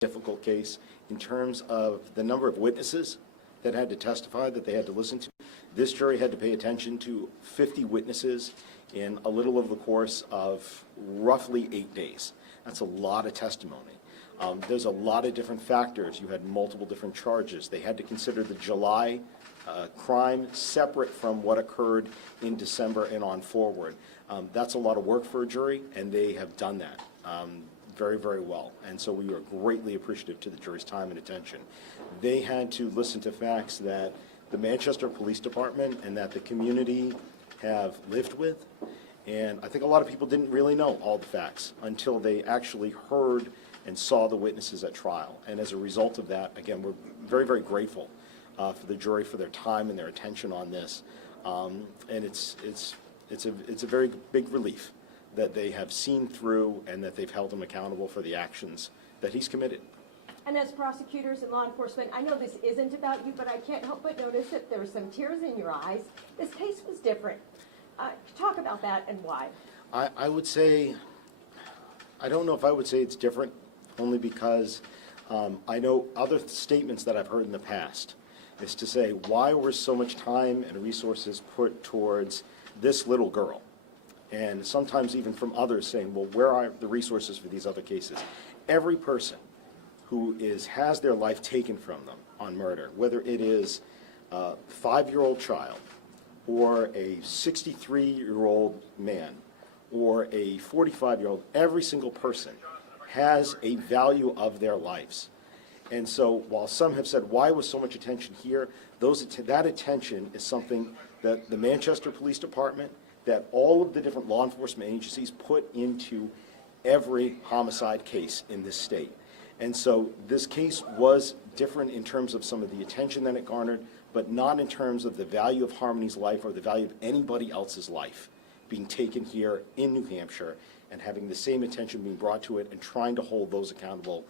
difficult case in terms of the number of witnesses that had to testify, that they had to listen to. This jury had to pay attention to 50 witnesses in a little over the course of roughly 8 days. That's a lot of testimony. There's a lot of different factors. You had multiple different charges. They had to consider the July crime separate from what occurred in December and on forward. That's a lot of work for a jury, and they have done that very, very well. And so we were greatly appreciative to the jury's time and attention. They had to listen to facts that the Manchester Police Department and that the community have lived with. And I think a lot of people didn't really know all the facts until they actually heard and saw the witnesses at trial. And as a result of that, again, we're very, very grateful for the jury for their time and their attention on this. And it's a very big relief that they have seen through and that they've held him accountable for the actions that he's committed. And as prosecutors and law enforcement, I know this isn't about you, but I can't help but notice that there were some tears in your eyes. This case was different. Talk about that and why. I would say, I don't know if I would say it's different, only because I know other statements that I've heard in the past is to say, why was so much time and resources put towards this little girl? And sometimes even from others saying, well, where are the resources for these other cases? Every person who has their life taken from them on murder, whether it is a 5-year-old child or a 63-year-old man or a 45-year-old, every single person has a value of their lives. And so while some have said, why was so much attention here, that attention is something that the Manchester Police Department, that all of the different law enforcement agencies put into every homicide case in this state. And so this case was different in terms of some of the attention that it garnered, but not in terms of the value of Harmony's life or the value of anybody else's life being taken here in New Hampshire and having the same attention being brought to it and trying to hold those accountable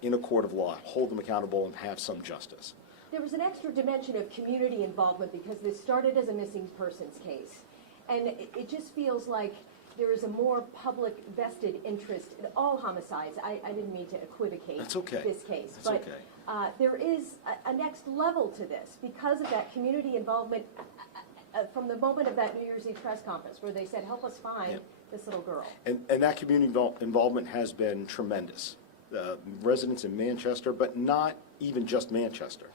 in a court of law, hold them accountable and have some justice. There was an extra dimension of community involvement because this started as a missing persons case. And it just feels like there is a more public vested interest in all homicides. I didn't mean to equivocate That's okay. this case. That's but okay. There is a next level to this because of that community involvement from the moment of that New Year's Eve press conference where they said, help us find this little girl. And that community involvement has been tremendous. Residents in Manchester, but not even just Manchester.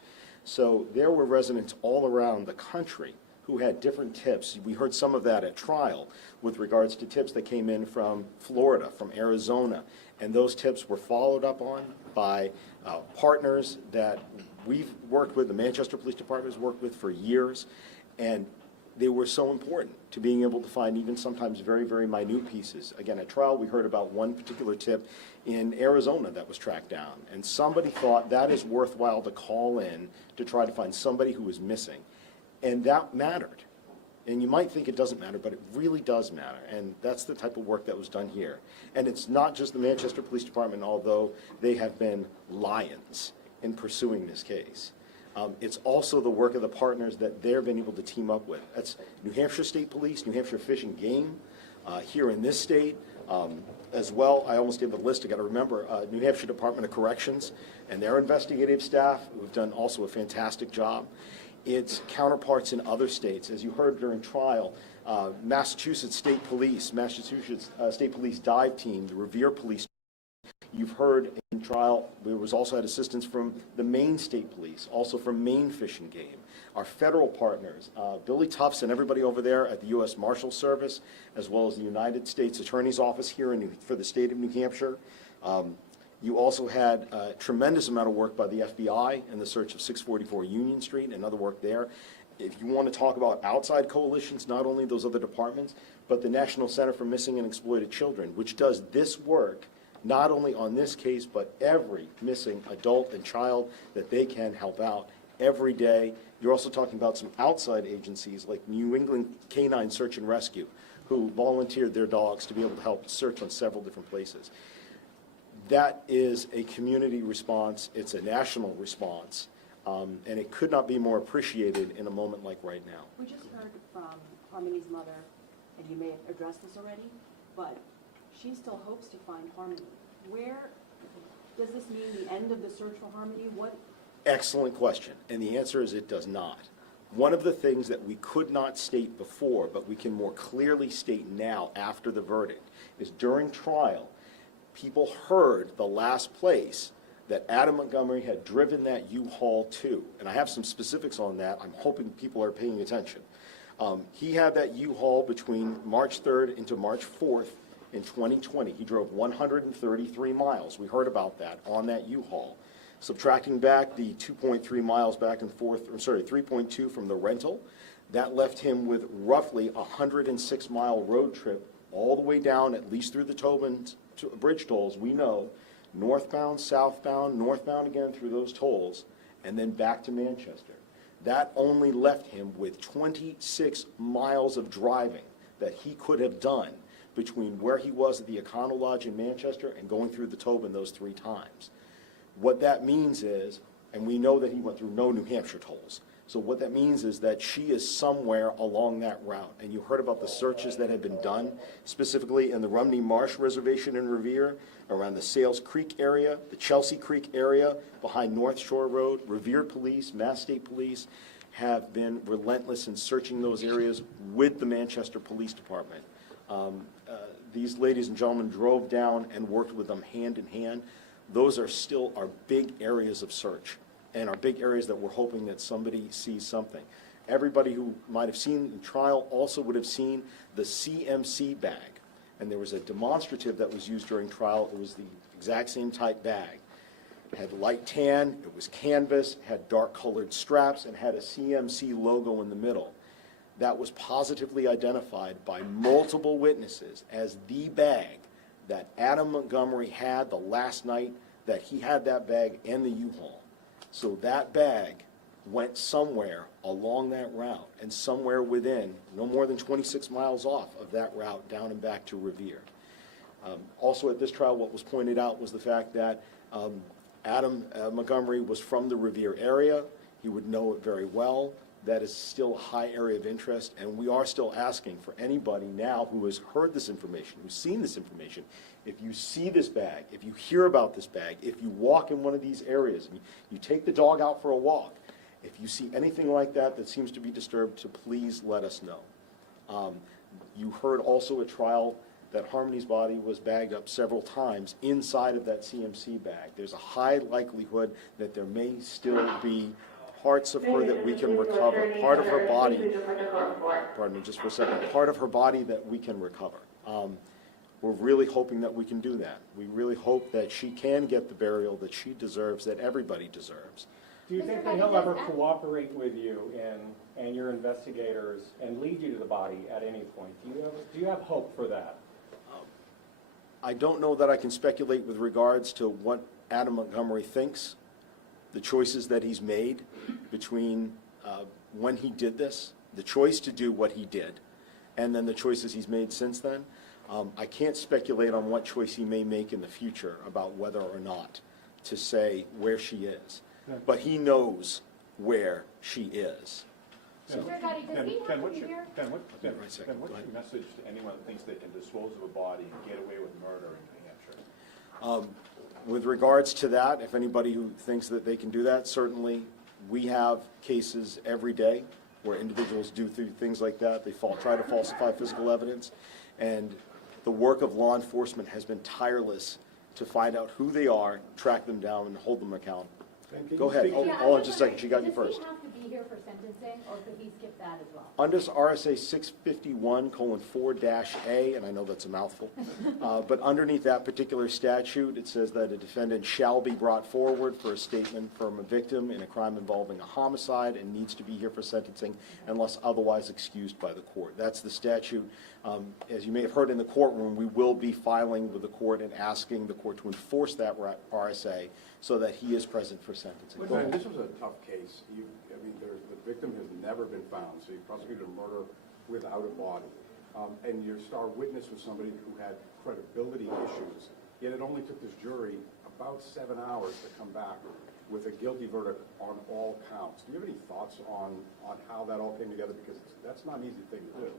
So there were residents all around the country who had different tips. We heard some of that at trial with regards to tips that came in from Florida, from Arizona, and those tips were followed up on by partners that we've worked with, the Manchester Police Department has worked with for years, and they were so important to being able to find even sometimes very, very minute pieces. Again, at trial, we heard about one particular tip in Arizona that was tracked down, and somebody thought that is worthwhile to call in to try to find somebody who was missing. And that mattered. And you might think it doesn't matter, but it really does matter. And that's the type of work that was done here. And it's not just the Manchester Police Department, although they have been lions in pursuing this case. It's also the work of the partners that they've been able to team up with. That's New Hampshire State Police, New Hampshire Fish and Game, here in this state, as well. I almost gave the list, I got to remember, New Hampshire Department of Corrections and their investigative staff, who've done also a fantastic job. Its counterparts in other states. As you heard during trial, Massachusetts State Police, Massachusetts State Police Dive Team, the Revere Police. You've heard in trial, there was also had assistance from the Maine State Police, also from Maine Fish and Game. Our federal partners, Billy Tufts and everybody over there at the U.S. Marshals Service, as well as the United States Attorney's Office here for the state of New Hampshire. You also had a tremendous amount of work by the FBI in the search of 644 Union Street and other work there. If you want to talk about outside coalitions, not only those other departments, but the National Center for Missing and Exploited Children, which does this work not only on this case, but every missing adult and child that they can help out every day. You're also talking about some outside agencies like New England Canine Search and Rescue, who volunteered their dogs to be able to help search on several different places. That is a community response. It's a national response, and it could not be more appreciated in a moment like right now. We just heard from Harmony's mother, and you may have addressed this already, but she still hopes to find Harmony. Does this mean the end of the search for Harmony? What? Excellent question, and the answer is it does not. One of the things that we could not state before, but we can more clearly state now after the verdict, is during trial, people heard the last place that Adam Montgomery had driven that U-Haul to. And I have some specifics on that. I'm hoping people are paying attention. He had that U-Haul between March 3rd into March 4th in 2020. He drove 133 miles. We heard about that on that U-Haul. Subtracting back the 2.3 miles back and forth, 3.2 from the rental, that left him with roughly a 106-mile road trip all the way down, at least through the Tobin bridge tolls, we know, northbound, southbound, northbound again through those tolls, and then back to Manchester. That only left him with 26 miles of driving that he could have done between where he was at the Econo Lodge in Manchester and going through the Tobin those 3 times. What that means is, and we know that he went through no New Hampshire tolls, so what that means is that she is somewhere along that route. And you heard about the searches that have been done, specifically in the Rumney Marsh Reservation in Revere, around the Sales Creek area, the Chelsea Creek area, behind North Shore Road. Revere Police, Mass State Police have been relentless in searching those areas with the Manchester Police Department. These ladies and gentlemen drove down and worked with them hand in hand. Those are still our big areas of search, and our big areas that we're hoping that somebody sees something. Everybody who might have seen the trial also would have seen the CMC bag, and there was a demonstrative that was used during trial. It was the exact same type bag. It had light tan, it was canvas, had dark colored straps, and had a CMC logo in the middle. That was positively identified by multiple witnesses as the bag that Adam Montgomery had the last night that he had that bag and the U-Haul. So that bag went somewhere along that route and somewhere within, no more than 26 miles off of that route down and back to Revere. Also at this trial, what was pointed out was the fact that Adam Montgomery was from the Revere area. He would know it very well. That is still a high area of interest, and we are still asking for anybody now who has heard this information, who's seen this information, if you see this bag, if you hear about this bag, if you walk in one of these areas, and you take the dog out for a walk, if you see anything like that that seems to be disturbed, to please let us know. You heard also at trial that Harmony's body was bagged up several times inside of that CMC bag. There's a high likelihood that there may still be parts of her that we can recover, part of her body, pardon me just for a second, part of her body that we can recover. We're really hoping that we can do that. We really hope that she can get the burial that she deserves, that everybody deserves. Do you think that he'll ever cooperate with you and your investigators and lead you to the body at any point? Do you have hope for that? I don't know that I can speculate with regards to what Adam Montgomery thinks, the choices that he's made between when he did this, the choice to do what he did, and then the choices he's made since then. I can't speculate on what choice he may make in the future about whether or not to say where she is. But he knows where she is. So, Mr. Gotti, does he have to be here? What's your message to anyone that thinks they can dispose of a body and get away with murder in New Hampshire? With regards to that, if anybody who thinks that they can do that, certainly we have cases every day where individuals do things like that. They try to falsify physical evidence, and the work of law enforcement has been tireless to find out who they are, track them down, and hold them accountable. Go ahead. Hold on just a second. She got you first. Does he have to be here for sentencing, or could he skip that as well? Under RSA 651:4-A, and I know that's a mouthful, but underneath that particular statute, it says that a defendant shall be brought forward for a statement from a victim in a crime involving a homicide and needs to be here for sentencing unless otherwise excused by the court. That's the statute. As you may have heard in the courtroom, we will be filing with the court and asking the court to enforce that RSA so that he is present for sentencing. This was a tough case. The victim has never been found, so you prosecuted a murder without a body. And your star witness was somebody who had credibility issues, yet it only took this jury about 7 hours to come back with a guilty verdict on all counts. Do you have any thoughts on how that all came together? Because that's not an easy thing to do.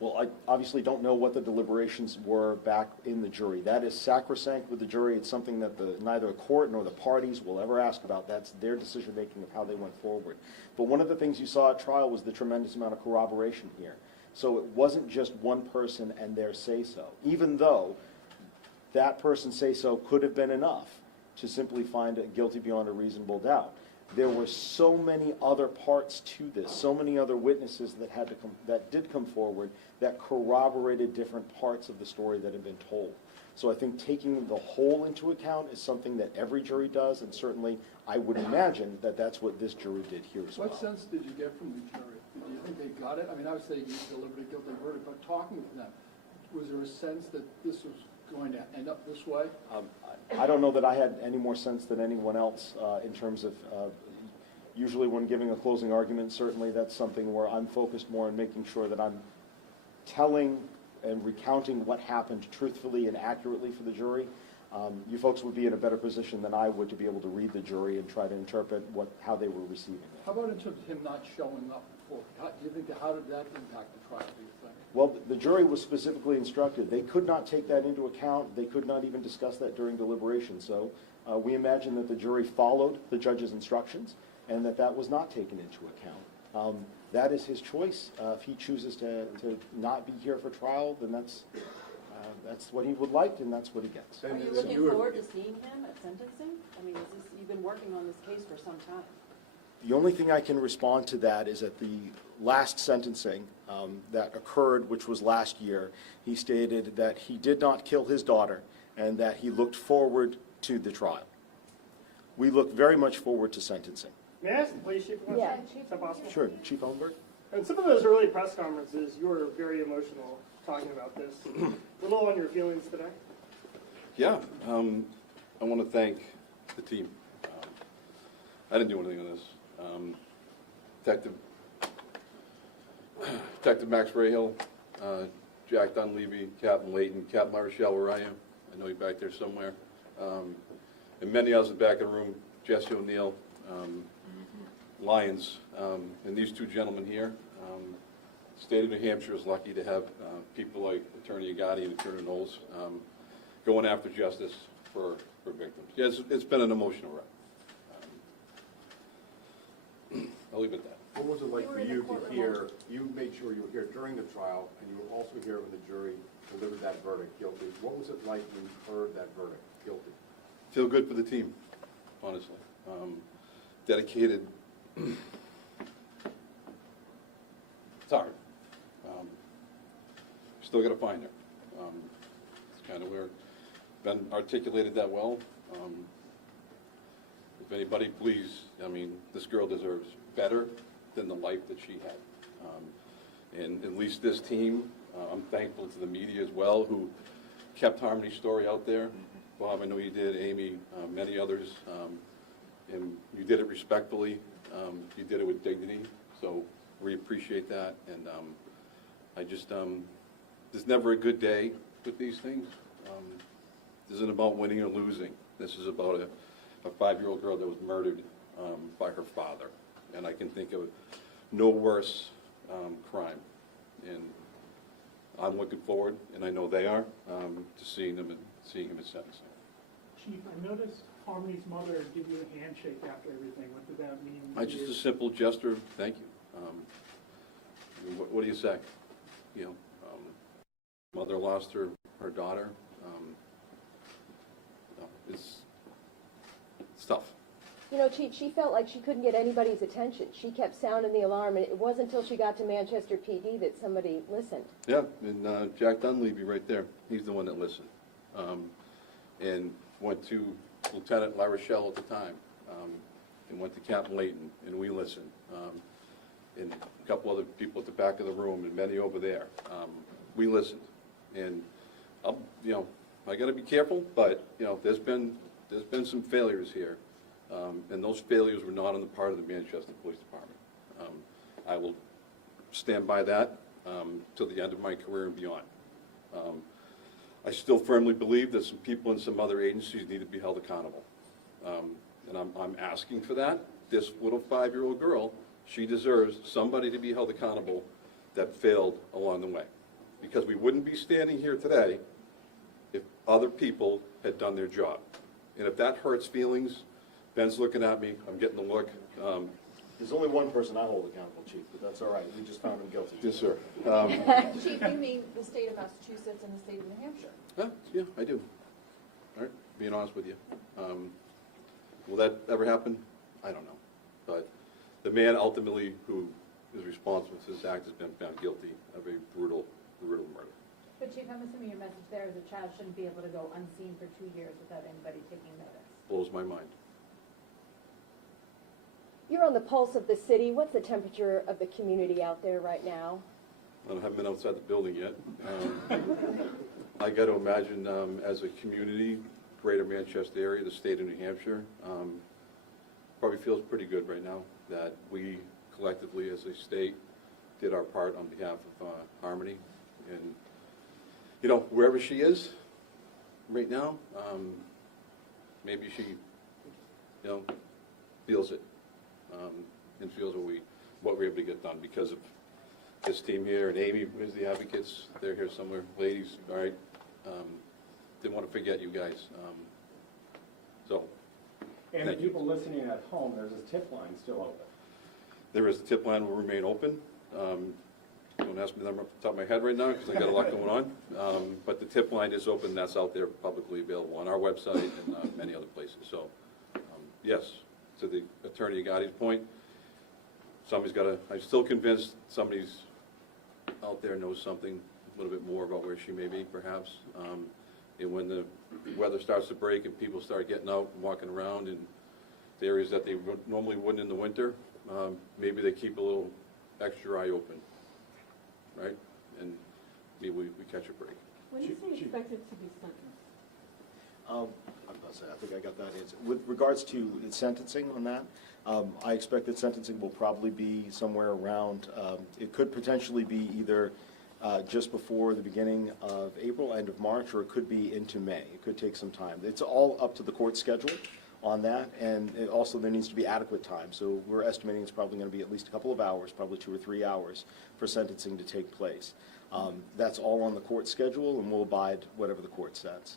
Well, I obviously don't know what the deliberations were back in the jury. That is sacrosanct with the jury. It's something that neither the court nor the parties will ever ask about. That's their decision-making of how they went forward. But one of the things you saw at trial was the tremendous amount of corroboration here. So it wasn't just one person and their say-so, even though that person's say-so could have been enough to simply find it guilty beyond a reasonable doubt. There were so many other parts to this, so many other witnesses that did come forward that corroborated different parts of the story that had been told. So I think taking the whole into account is something that every jury does, and certainly I would imagine that that's what this jury did here as well. What sense did you get from the jury? Do you think they got it? I mean, obviously you delivered a guilty verdict, but talking with them, was there a sense that this was going to end up this way? I don't know that I had any more sense than anyone else in terms of, usually when giving a closing argument, certainly that's something where I'm focused more on making sure that I'm telling and recounting what happened truthfully and accurately for the jury. You folks would be in a better position than I would to be able to read the jury and try to interpret how they were receiving it. How about in terms of him not showing up before? How did that impact the trial, do you think? Well, the jury was specifically instructed. They could not take that into account. They could not even discuss that during deliberation. So we imagine that the jury followed the judge's instructions and that was not taken into account. That is his choice. If he chooses to not be here for trial, then that's what he would like, and that's what he gets. Are you looking forward to seeing him at sentencing? I mean, you've been working on this case for some time. The only thing I can respond to that is at the last sentencing that occurred, which was last year, he stated that he did not kill his daughter and that he looked forward to the trial. We look very much forward to sentencing. May I ask the police chief a question? Yeah. Is that possible? Sure, Chief Ellenberg? In some of those early press conferences, you were very emotional talking about this. A little on your feelings today? Yeah, I want to thank the team. I didn't do anything on this. Detective Max Rahill, Jack Dunleavy, Captain Layton, Captain Marshall, where I am. I know you're back there somewhere. And many others in the back of the room, Jesse O'Neill, Lyons, and these two gentlemen here. State of New Hampshire is lucky to have people like Attorney Agati and Attorney Knowles going after justice for victims. Yeah, it's been an emotional ride. I'll leave it at that. What was it like for you to hear, you made sure you were here during the trial, and you were also here when the jury delivered that verdict, guilty. What was it like when you heard that verdict, guilty? Feel good for the team, honestly. Dedicated. It's hard. Still got to find her. It's kind of where it's been articulated that well. If anybody, please, I mean, this girl deserves better than the life that she had. And at least this team, I'm thankful to the media as well, who kept Harmony's story out there. Bob, I know you did, Amy, many others, and you did it respectfully. You did it with dignity, so we appreciate that. And I just, there's never a good day with these things. This isn't about winning or losing. This is about a 5-year-old girl that was murdered by her father. And I can think of no worse crime. And I'm looking forward, and I know they are, to seeing him in sentencing. Chief, I noticed Harmony's mother give you a handshake after everything. What did that mean? Just a simple gesture of thank you. What do you say? You know, mother lost her daughter. It's tough. You know, Chief, she felt like she couldn't get anybody's attention. She kept sounding the alarm, and it wasn't until she got to Manchester PD that somebody listened. Yeah, and Jack Dunleavy right there, he's the one that listened. And went to Lieutenant La Rochelle at the time, and went to Captain Layton, and we listened. And a couple other people at the back of the room, and many over there. We listened. And, you know, I got to be careful, but, you know, there's been some failures here. And those failures were not on the part of the Manchester Police Department. I will stand by that till the end of my career and beyond. I still firmly believe that some people in some other agencies need to be held accountable. And I'm asking for that. This little 5-year-old girl, she deserves somebody to be held accountable that failed along the way. because we wouldn't be standing here today if other people had done their job. And if that hurts feelings, Ben's looking at me, I'm getting the look. There's only one person I hold accountable, Chief, but that's all right. We just found him guilty. Yes, sir. Chief, you mean the state of Massachusetts and the state of New Hampshire? Yeah, I do. All right, being honest with you. Will that ever happen? I don't know. But the man ultimately who is responsible for this act has been found guilty of a brutal murder. But Chief, I'm assuming your message there is a child shouldn't be able to go unseen for 2 years without anybody taking notice. Blows my mind. You're on the pulse of the city. What's the temperature of the community out there right now? I haven't been outside the building yet. I got to imagine, as a community, greater Manchester area, the state of New Hampshire, probably feels pretty good right now that we collectively as a state did our part on behalf of Harmony. And, you know, wherever she is right now, maybe she, you know, feels it and feels what we're able to get done because of this team here. And Amy, where's the advocates? They're here somewhere. Ladies, all right. Didn't want to forget you guys. And Thank the you. people listening at home, there's a tip line still open. There is, the tip line will remain open. Don't ask me the number off the top of my head right now because I got a lot going on. But the tip line is open. That's out there publicly available on our website and many other places. So, yes, to the Attorney Agati's point, somebody's got to, I'm still convinced somebody's out there knows something a little bit more about where she may be, perhaps. And when the weather starts to break and people start getting out and walking around in the areas that they normally wouldn't in the winter, maybe they keep a little extra eye open, right? And maybe we catch a break. When is he expected to be sentenced? I think I got that answer. With regards to the sentencing on that, I expect that sentencing will probably be somewhere around, it could potentially be either just before the beginning of April, end of March, or it could be into May. It could take some time. It's all up to the court schedule on that, and also there needs to be adequate time. So we're estimating it's probably going to be at least a couple of hours, probably 2 or 3 hours for sentencing to take place. That's all on the court schedule, and we'll abide whatever the court sets.